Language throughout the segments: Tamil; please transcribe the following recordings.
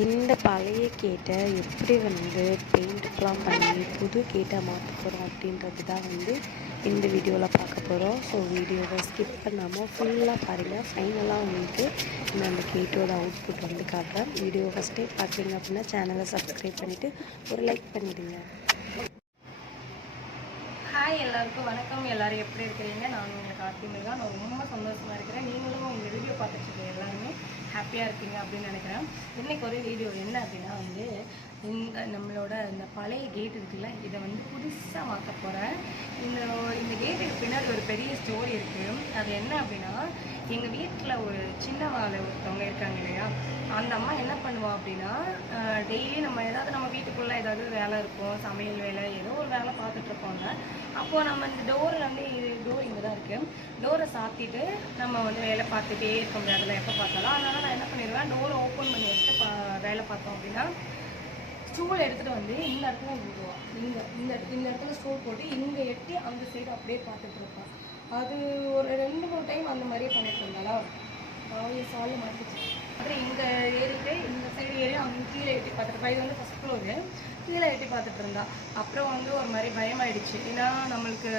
இந்த பழைய கேட்டை எப்படி பெயிண்ட்லாம் பண்ணி புது கேட்டை மாற்ற போகிறோம் அப்படின்றது தான் இந்த வீடியோவில் பார்க்க போகிறோம். ஸோ வீடியோவை ஸ்கிப் பண்ணாமல் ஃபுல்லாக பாருங்கள். ஃபைனலாக உங்களுக்கு அந்த கேட்டோட அவுட்புட் காட்டுறேன். வீடியோ ஃபஸ்ட்டே பார்க்குறீங்க அப்படின்னா சேனலை சப்ஸ்கிரைப் பண்ணிவிட்டு ஒரு லைக் பண்ணிவிடுங்க. ஹாய், எல்லாருக்கும் வணக்கம். எல்லோரும் எப்படி இருக்கிறீங்க? நான் உங்களுக்கு ஆர்த்திமிருகா. நான் ரொம்ப சந்தோஷமாக இருக்கிறேன். நீங்களும் உங்கள் வீடியோ பார்த்துட்டு எல்லாருமே ஹாப்பியாக இருப்பீங்க அப்படின்னு நினைக்கிறேன். இன்றைக்கி ஒரு வீடியோ என்ன அப்படின்னா நம்மளோட இந்த பழைய கேட் இருக்குல்ல, இதை புதுசாக மாற்ற போகிறேன். இந்த கேட்டுக்கு பின்னாடி ஒரு பெரிய ஸ்டோரி இருக்குது. அது என்ன அப்படின்னா, எங்கள் வீட்டில் ஒரு சின்ன வாழை ஒருத்தவங்க இருக்காங்க இல்லையா, அந்த அம்மா என்ன பண்ணுவா அப்படின்னா, டெய்லி நம்ம வீட்டுக்குள்ளே ஏதாவது வேலை இருக்கும், சமையல் வேலை, ஏதோ ஒரு வேலை பார்த்துட்ருப்போங்க. அப்போது நம்ம இந்த டோர் இங்கே தான் இருக்குது. டோரை சாத்திட்டு நம்ம வேலை பார்த்துட்டே இருக்க முடியாதுல எப்போ பார்த்தாலும். அதனால் நான் என்ன பண்ணிடுவேன், டோரை ஓப்பன் பண்ணி வச்சுட்டு வேலை பார்த்தோம் அப்படின்னா ஸ்டூல் எடுத்துகிட்டு இந்த இடத்துல விடுவோம். இந்த இடத்துல ஸ்டூல் போட்டு இங்கே எட்டி அந்த சைடு அப்படியே பார்த்துட்டு இருப்போம். அது ஒரு 2-3 டைம் அந்த மாதிரியே பண்ணிட்டு இருந்தாலா சாலி மாற்றிச்சு. அப்புறம் இங்கே ஏறிட்டு இந்த சைடு ஏறி அவங்க கீழே எட்டி பார்த்துட்டு, இது ஃபஸ்ட் ஃப்ளோரு, கீழே எட்டி பார்த்துட்டு இருந்தா. அப்புறம் ஒரு மாதிரி பயமாயிடுச்சு. ஏன்னா நம்மளுக்கு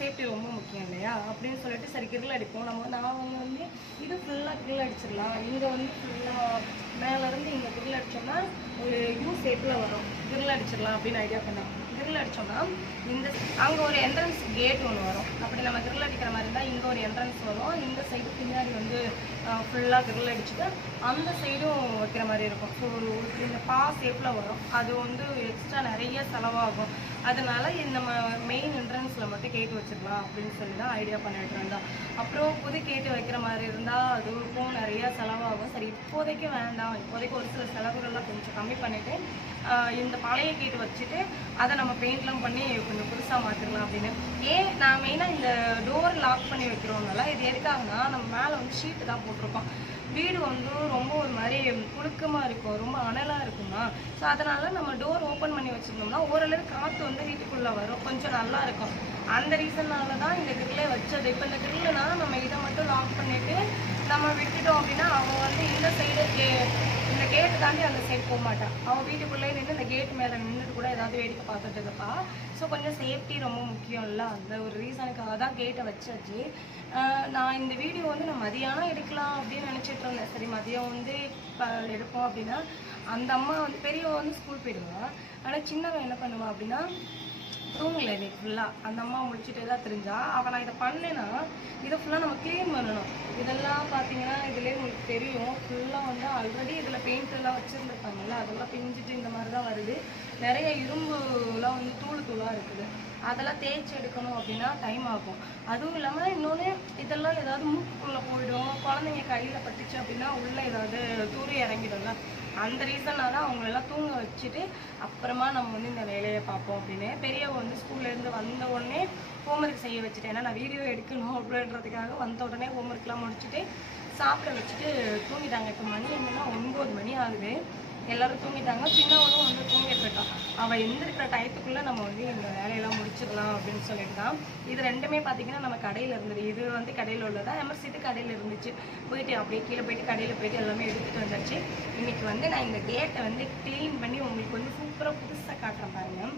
சேஃப்டி ரொம்ப முக்கியம் இல்லையா அப்படின்னு சொல்லிட்டு சரி கிரில் அடிப்போம். நான் இது ஃபுல்லாக கிரில் அடிச்சிடலாம். இங்கே ஃபுல்லாக மேலேருந்து இங்கே கிரில் அடித்தோம்னா ஒரு யூ ஷேப்பில் வரும், கிரில் அடிச்சிடலாம் அப்படின்னு ஐடியா பண்ணோம். கிரில் அடித்தோம்னா அங்கே ஒரு என்ட்ரன்ஸ் கேட் ஒன்று வரும். அப்படி நம்ம கிரில் அடிக்கிற மாதிரி இருந்தால் இங்கே ஒரு என்ட்ரன்ஸ் வரும். இந்த சைடு பின்னாடி ஃபுல்லாக கிரில் அடிச்சுட்டு அந்த சைடும் வைக்கிற மாதிரி இருக்கும். ஸோ இந்த ஷேப்பில் வரும். அது எக்ஸ்ட்ரா நிறைய செலவாகும். அதனால நம்ம மெயின் என்ட்ரன்ஸில் மட்டும் கேட்டு வச்சுக்கலாம் அப்படின்னு சொல்லி தான் ஐடியா பண்ணிட்டு இருந்தோம். அப்புறம் புது கேட்டு வைக்கிற மாதிரி இருந்தால் அதுக்கும் நிறைய செலவாகும். சரி இப்போதைக்கு வேண்டாம், இப்போதைக்கு ஒரு சில செலவுகள்லாம் கொஞ்சம் கம்மி பண்ணிவிட்டு இந்த பழைய கேட்டு வச்சுட்டு அதை நம்ம பெயிண்ட்லாம் பண்ணி கொஞ்சம் புதுசாக மாற்றிடலாம் அப்படின்னு. நான் மெயினாக இந்த டோர் லாக் பண்ணி வைக்கிறோம்னால இது எதுக்காகனா, நம்ம மேலே ஷீட்டு தான் போட்டிருக்கோம். வீடு ரொம்ப ஒரு மாதிரி புழுக்கமாக இருக்கும், ரொம்ப அனலாக இருக்குமா. ஸோ அதனால் நம்ம டோர் ஓப்பன் பண்ணி வச்சுருந்தோம்னா ஓரளவு காற்று வீட்டுக்குள்ளே வரும், கொஞ்சம் நல்லா இருக்கும். அந்த ரீசன்னால தான் இந்த கிரில்லே வச்சது. இப்போ இந்த கிரில்னா நம்ம இதை மட்டும் லாக் பண்ணிவிட்டு நம்ம விட்டுட்டோம் அப்படின்னா அவன் இந்த சைடு இந்த கேட்டு தாண்டி அந்த சைடு போக மாட்டான். அவன் வீட்டுக்குள்ளே நின்று இந்த கேட்டு மேலே நின்றுட்டு கூட ஏதாவது வேடிக்கை பார்த்துட்டு இருப்பா. ஸோ கொஞ்சம் சேஃப்டி ரொம்ப முக்கியம் இல்லை, அந்த ஒரு ரீசனுக்காக தான் கேட்டை வச்சாச்சு. நான் இந்த வீடியோ நான் மதியானம் எடுக்கலாம் அப்படின்னு நினச்சிட்டு இருந்தேன். சரி மதியம் இப்போ எடுப்போம் அப்படின்னா அந்த அம்மா பெரியவ ஸ்கூல் போயிடுவா. ஆனால் சின்னவன் என்ன பண்ணுவான் அப்படின்னா தூங்கலை இன்னைக்கு ஃபுல்லாக. அந்த அம்மா முடிச்சுட்டே தான் தெரிஞ்சா. அவள் நான் இதை பண்ணேன்னா இதை ஃபுல்லாக நம்ம க்ளீன் பண்ணணும். இதெல்லாம் பார்த்தீங்கன்னா இதுலேயே உங்களுக்கு தெரியும், ஃபுல்லாக ஆல்ரெடி இதில் பெயிண்ட்டெல்லாம் வச்சுருந்துருப்பாங்கல்ல, அதெல்லாம் பிஞ்சிட்டு இந்த மாதிரி தான் வருது. நிறைய இரும்புலாம் தூளாக இருக்குது. அதெல்லாம் தேய்ச்சி எடுக்கணும் அப்படின்னா டைம் ஆகும். அதுவும் இல்லாமல் இன்னொன்று இதெல்லாம் ஏதாவது மூக்குக்குள்ளே போயிடும், குழந்தைங்க கையில் பட்டுச்சு அப்படின்னா உள்ளே ஏதாவது தூரி இறங்கிடும்ல. அந்த ரீசனால அவங்களெல்லாம் தூங்க வச்சுட்டு அப்புறமா நம்ம இந்த வேலையை பார்ப்போம் அப்படின்னு. பெரியவங்க ஸ்கூல்லேருந்து வந்த உடனே ஹோம்ஒர்க் செய்ய வச்சுட்டேன். ஏன்னா நான் வீடியோ எடுக்கணும் அப்படின்றதுக்காக வந்த உடனே ஹோம்ஒர்க்லாம் முடிச்சுட்டு சாப்பிட வச்சுட்டு தூங்கிட்டாங்க. இப்போ மணி என்னன்னா 9 மணி ஆகுது. எல்லோரும் தூங்கிட்டாங்க. சின்னவனும் தூங்கிட்டு இருக்கான். அவள் எந்திருக்கிற டயத்துக்குள்ளே நம்ம இந்த வேலையெல்லாம் முடிச்சிடலாம் அப்படின்னு சொல்லிட்டு தான். இது ரெண்டுமே பார்த்திங்கன்னா நம்ம கடையில் இருந்தது. இது கடையில் உள்ளதா, எமர்சிட்டு கடையில் இருந்துச்சு. போயிட்டு அப்படியே கீழே போயிட்டு கடையில் போயிட்டு எல்லாமே எடுத்துகிட்டு வந்தாச்சு. இன்றைக்கி நான் இந்த கேட்டை க்ளீன் பண்ணி உங்களுக்கு சூப்பராக புதுசாக காட்டுறேன் பாருங்கள்.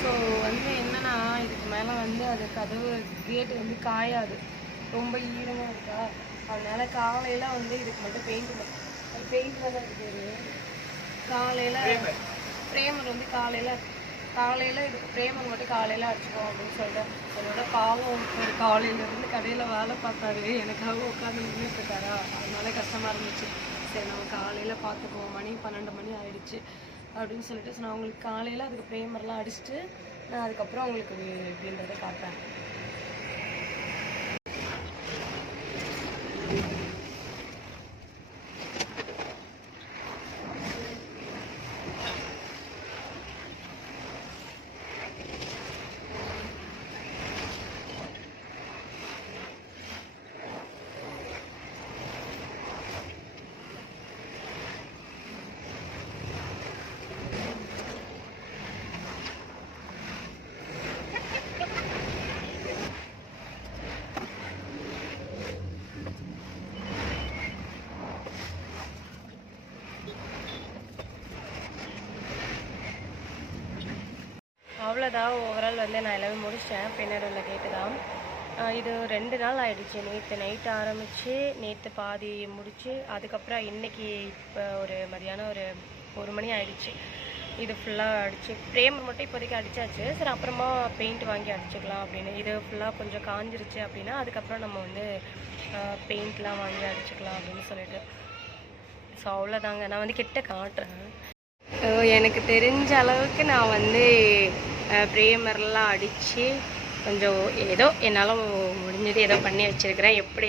ஸோ வந்து என்னன்னா இதுக்கு மேலே வந்து அது கதவு கேட்டு வந்து காயாது, ரொம்ப ஈரமாக இருக்கா. அதனால காலையில் வந்து இதுக்கு மட்டும் பெயிண்ட் தான் இருக்குது. காலையில் ஃப்ரேமர் வந்து காலையில் இதுக்கு ஃப்ரேமர் மட்டும் காலையில் அடிச்சுக்கோம் அப்படின்னு சொல்லிட்டு என்னோட பாவம் ஒரு காலையிலேருந்து கடையில் வேலை பார்த்தாரு, எனக்காக உட்காந்து நின்றுட்டு இருக்காரா. அதனால கஷ்டமாக இருந்துச்சு. சரி நம்ம காலையில் பார்த்துக்குவோம், மணி 12 மணி ஆயிடுச்சு அப்படின்னு சொல்லிட்டு நான் உங்களுக்கு காலையில் அதுக்கு ப்ரேமர்லாம் அடிச்சுட்டு நான் அதுக்கப்புறம் உங்களுக்கு எப்படின்றத காட்டுறேன். அவ்வளோதான், ஓவரால் வந்து நான் எல்லாமே முடிச்சிட்டேன். பின்னாடி உள்ள கேட்டு தான் இது 2 நாள் ஆகிடுச்சு. நேற்று நைட்டு ஆரம்பித்து நேற்று பாதி முடித்து அதுக்கப்புறம் இன்றைக்கி இப்போ ஒரு மதியானம் ஒரு 1 மணி ஆகிடுச்சு. இது ஃபுல்லாக அடித்து ஃப்ரேமர் மட்டும் இப்போதைக்கு அடித்தாச்சு. சரி அப்புறமா பெயிண்ட் வாங்கி அடிச்சுக்கலாம் அப்படின்னு. இது ஃபுல்லாக கொஞ்சம் காஞ்சிருச்சு அப்படின்னா அதுக்கப்புறம் நம்ம வந்து பெயிண்ட்லாம் வாங்கி அடிச்சுக்கலாம் அப்படின்னு சொல்லிட்டு. ஸோ அவ்வளோதாங்க, நான் வந்து கிட்ட காட்டுறேன். எனக்கு தெரிஞ்ச அளவுக்கு நான் வந்து ப்ரேமர்லாம் அடித்து கொஞ்சம் ஏதோ என்னால் முடிஞ்சது ஏதோ பண்ணி வச்சுருக்கிறேன். எப்படி